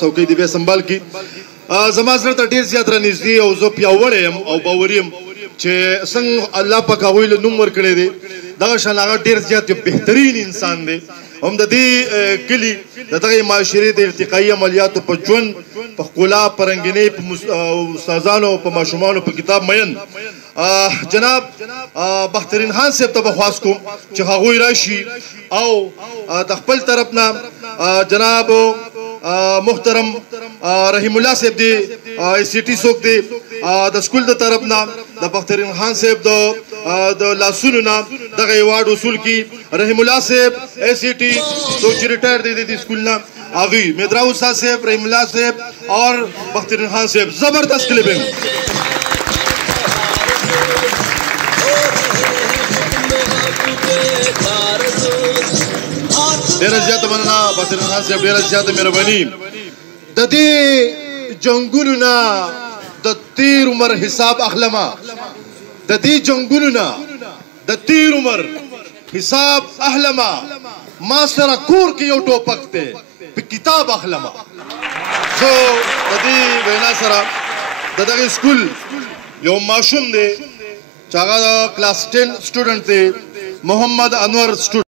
څوکۍ دې بیا سنبال کړي. زما زړه ته ډېر زیات رانږدې او زه پیاوړی یم او باوري یم چې څنګه الله پاک هغوی له نوم ورکړی دی دغه شان هغه ډېر زیات یو بهترین انسان دی. هم د دې کلي د دغې معاشرې د ارتقایي عملیاتو په ژوند په ښکلا په رنګینۍ په استادانو په ماشومانو په کتاب مین جناب بخترین خان صاحب ته به خواست کوم چې هغوی راشي او د خپل طرف نه جناب محترم رحیم الله صاحب دی سی ټي څوک دی د سکول د طرف نه د بخترین خان صاحب د لاسونو نه دغه ایوارډ وصول کړي. رحیم الله صاحب ای سی ټي څوک چې ریټایر دی د سکول نه هغوی مدراو استاد صاحب رحیم الله صاحب اور بخترین خان صاحب زبردست کلپ ډېره زیاته مننه بخترین خان صاحب ډېره زیاته مهرباني. د دې جنګونو نه د تیر عمر حساب اخلمه د دې جنګونو نه د تیر عمر حساب اخلمه ما سره کور کې یو ټوپک دی په کتاب اخلمه. زه د دې وینا سره د دغه سکول یو ماشوم دی چې هغه کلاس 10 سټوډنټ دی محمد انور